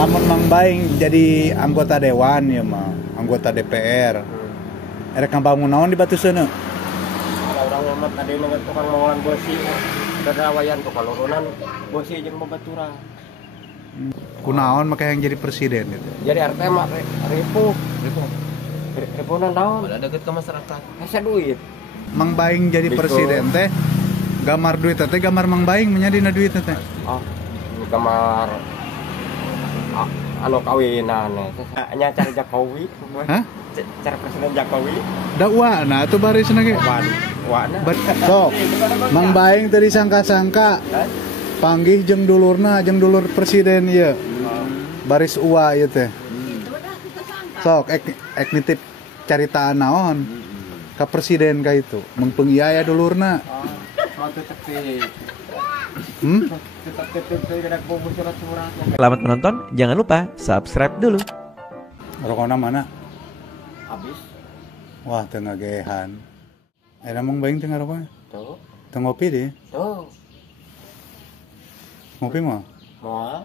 lamun Mang Baing jadi anggota dewan ya mah, anggota DPR. Erek ngebangun naon di Batu Seuneu? Orang nyamat tadi nengah tukang mawalan bosi, kerawayan tuh kalurunan bosi jeung babaturan. Kunaon make yang jadi presiden gitu. Jadi RT mah ripuh naon? Pada deket ke masyarakat. Asa duit. Mang Baing jadi presiden teh gambar duit teh gambar Mang Baing menyadina duit teh. Oh, gambar anu kawinan nya cara Jokowi. Hah? Cara Presiden Jokowi. Da wana atuh barisna ge. Wana. Sok. Mang Baing teh disangka-sangka panggih jeung dulurna, jeung dulur presiden ieu. Baris ua ieu teh. Sok ek nitip caritaan naon ka presiden ka itu. Mengpeung ieu aya dulurna. Selamat menonton, jangan lupa subscribe dulu. Rokona mana? Habis. Wah, teu ngagehan. Ada Mang Baing teu ngarokona? Tuh. Teu ngopi deh. Tuh. Ngopi mah? Moal.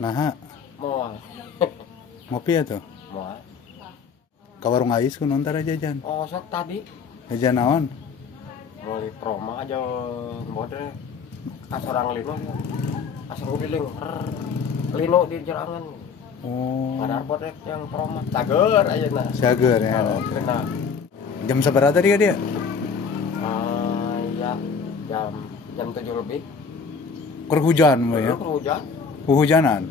Naha? Moal. Ngopi atuh. Moal. Ka warung Ais kunaon tara jajan? Oh, sok tadi. Jajan naon? Mulai promo aja model kasorang lino asal udiling lino di jerangan Oh. ada bodek yang promo cager aja nah Sager ya. kena Jam seberapa tadi ka dia? ya jam 7 lebih Keur hujan mah ya. hujan Hujanan.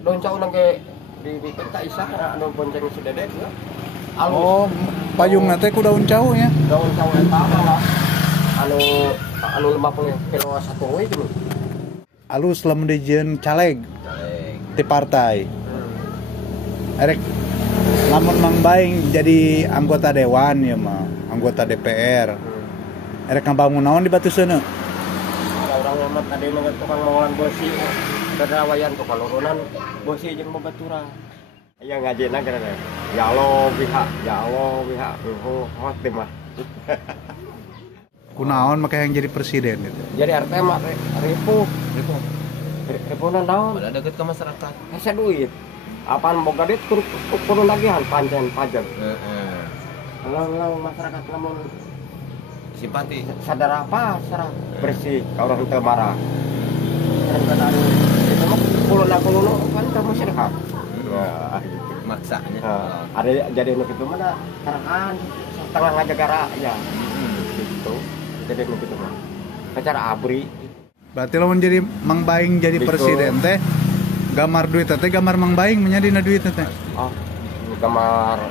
doncau nangge di kita isah anu bonceng si dedek ya alus Oh, payung teh ku daun cau ya. daun cau eta mah anu 50 kilo satu we gitu Alus lamun dijieun caleg ti partai. Erek lamun Mang Baing jadi anggota dewan ya mah, anggota DPR. Erek ngebangun naon di Batu Seuneu? orang nyamat tadi nengah tukang mawalan bosi, kerawayan tuh kalurunan bosi jeung babaturan. Aya ngajena gara-gara. Ya Allah biha, hot deh mah. Kunaon make yang jadi presiden gitu. Jadi RT mah ripuh naon? Pada deket ke masyarakat. Asa duit. Apaan boga duit kudu nagihan pancen pajak. Kalau masyarakat lamun Simpati. sadar apa sarah bersih ka urang teu marah. Kadang-kadang itu mah kuluna kan kamu sedekah. Ya, gitu. Maksanya. Ada jadi nu kitu mah tarakan setengah ngajagara ya. Gitu. Jadi nu kitu mah. Secara abri. Berarti lamun jadi Mang Baing jadi presiden teh gambar duit teh gambar Mang Baing menyadina duit teh. Oh, gambar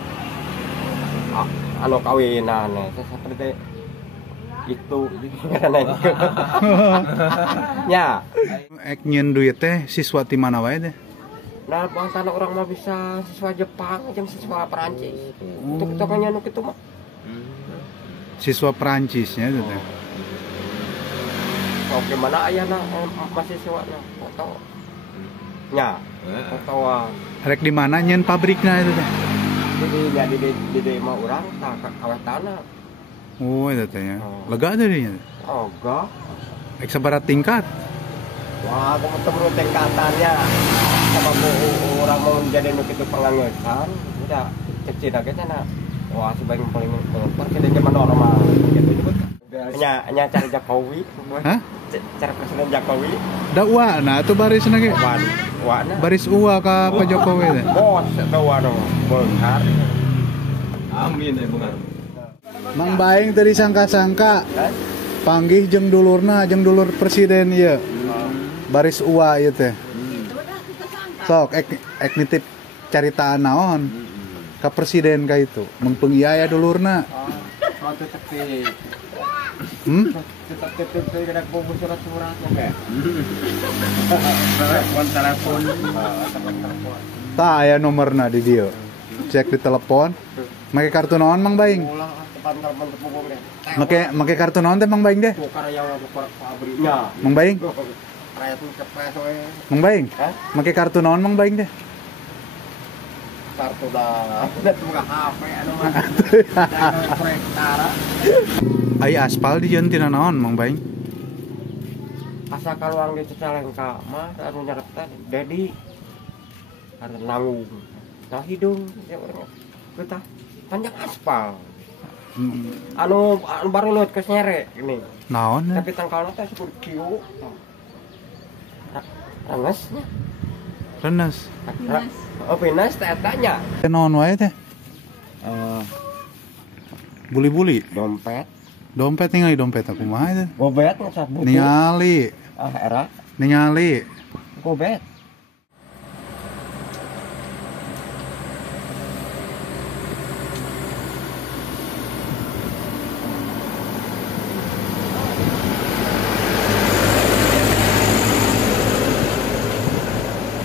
anu kawinan seperti itu ya Ek nyieun duit teh siswa ti mana wae teh? nah bangsana orang mah bisa siswa Jepang jeung siswa Perancis untuk tokonya nu kitu mah Siswa Perancisnya itu teh. oh gimana ayana mahasiswa na foto nya fotoan Rek di mana nyieun pabrikna itu teh? jadi di mah urang tah kaweh tanah Oh, itu teh ya. Lega teh dinya. oh enggak Ek sabarat tingkat? wah aku ketemu tingkatannya sama orang mau jadi nu kitu pangangeusan udah cecina ge cenah wah sebagai paling pergi zaman normal gitu nyebut nya cara Jokowi Hah? cara Presiden Jokowi Da wana atuh barisna ge. wana Baris ua ka Pak Jokowi teh. bos eta wana beunghar Amin ya bunga. Mang Baing teh disangka-sangka panggih jeung dulurna, jeung dulur presiden ieu. Baris ua ieu teh. Sok ek nitip caritaan naon ka presiden ka itu. Mengpeung ieu aya dulurna. waktu tepi tetep kena kumpul surat-surat telepon Tah aya nomerna di dieu. Cek di telepon. Make kartu naon Mang Baing? ulang telepon tepung deh Make kartu naon teh Mang Baing deh? karyawan pabriknya Mang Baing? rakyat itu cepet we Mang Baing? Hah? Make kartu naon Mang Baing deh? kartu dah buka HP anu mah proyek tara Aya aspal di jeun tina naon Mang Baing? asa kaluang di Cicalengka mah anu nyaretan Dedi karena nanggung. Nah hidung ya orang kita panjang aspal. Anu baru lihat ke nyere ini. Naon ya? Tapi tangkalnya teh 10 kilo. Rangesnya. Renes. Oh pinas teh tanya. Naon wae teh? Buli-buli. Dompet. Dompet ningali dompet aku mah itu. Gobet ngasah buku. Ningali. Era. Ningali. Gobet.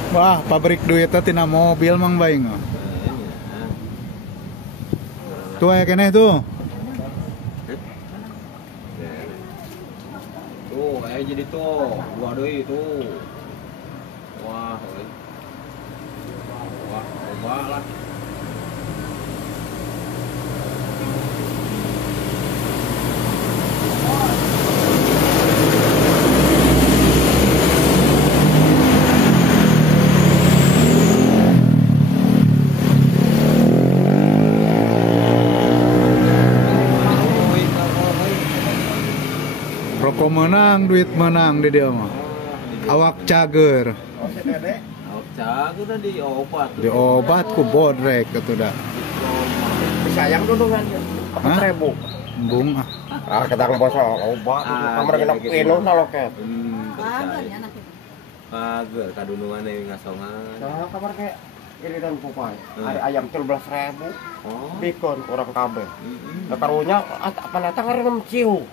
Wah, pabrik duitnya tina mobil mang baing. Tuh aya keneh tuh. Tuh, jadi tuh, dua deui tuh. Wah, euy. Wah, coba lah. Rokok menang, duit menang di dia mah. Awak cager. Cagu udah diobat. Diobat ku bodrek atuh dah. Sayang dudungan. Apa Hah? 1000? Embung ah. Ah ketang basa obat. Kamar kena pinung na loket. Pager kadunungan yang ngasongan. Nah, kamar kayak iritan pupai. Ada ayam 13.000. Oh. Bikon orang kabeh. Da karunya apa nata ngarem ciu.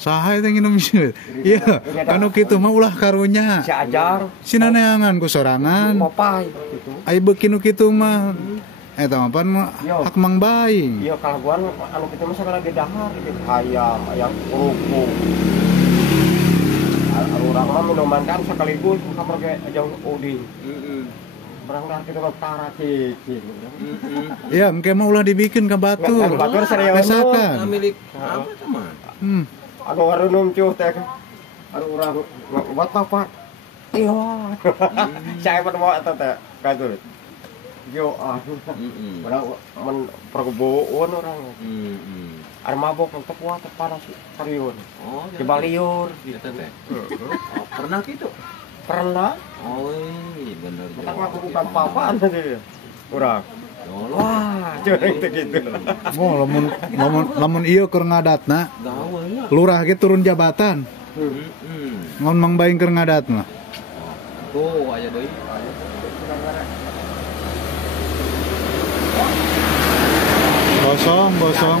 Saha eta nginum ieu? Iya, kanu kitu mah ulah karunya. Si ajar Sina neangan ku sorangan. papai gitu. Ai beuki nu kitu mah eta mah pan Yo. hak mang baing. Iya kalaguan anu kitu mah sakala di dahar di ayam kerupuk. Urang mah minuman kan sekaligus kamar ge jauh uding. Barang dahar kitu mah tara cicing. Iya, engke mah ulah dibikin ka batur. Ka batur serius. Besakan. Milik apa teman? Anu warunum cuh teh. Anu urang buat papat. Iya. Saya pun mau eta teh katur. Yo Orang men perkebunan orang. Ada mabok untuk kuat panas serius. Oh, Di Baliur. gitu teh. Oh, pernah gitu? Pernah. Oh, iya bener. Kita mah bukan papaan tadi. Urang. Wah, cuma itu gitu. Oh, lamun ieu keur ngadatna, Gawe ya. lurah ge turun jabatan. Ngon mang baing keur ngadat mah. Tuh, aja deui. Gosong.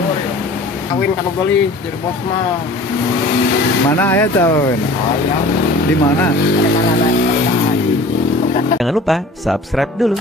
Kawin kan beli jadi bos mah. Mana aya tawin? Ayam. Di mana? Ada mana? Jangan lupa subscribe dulu.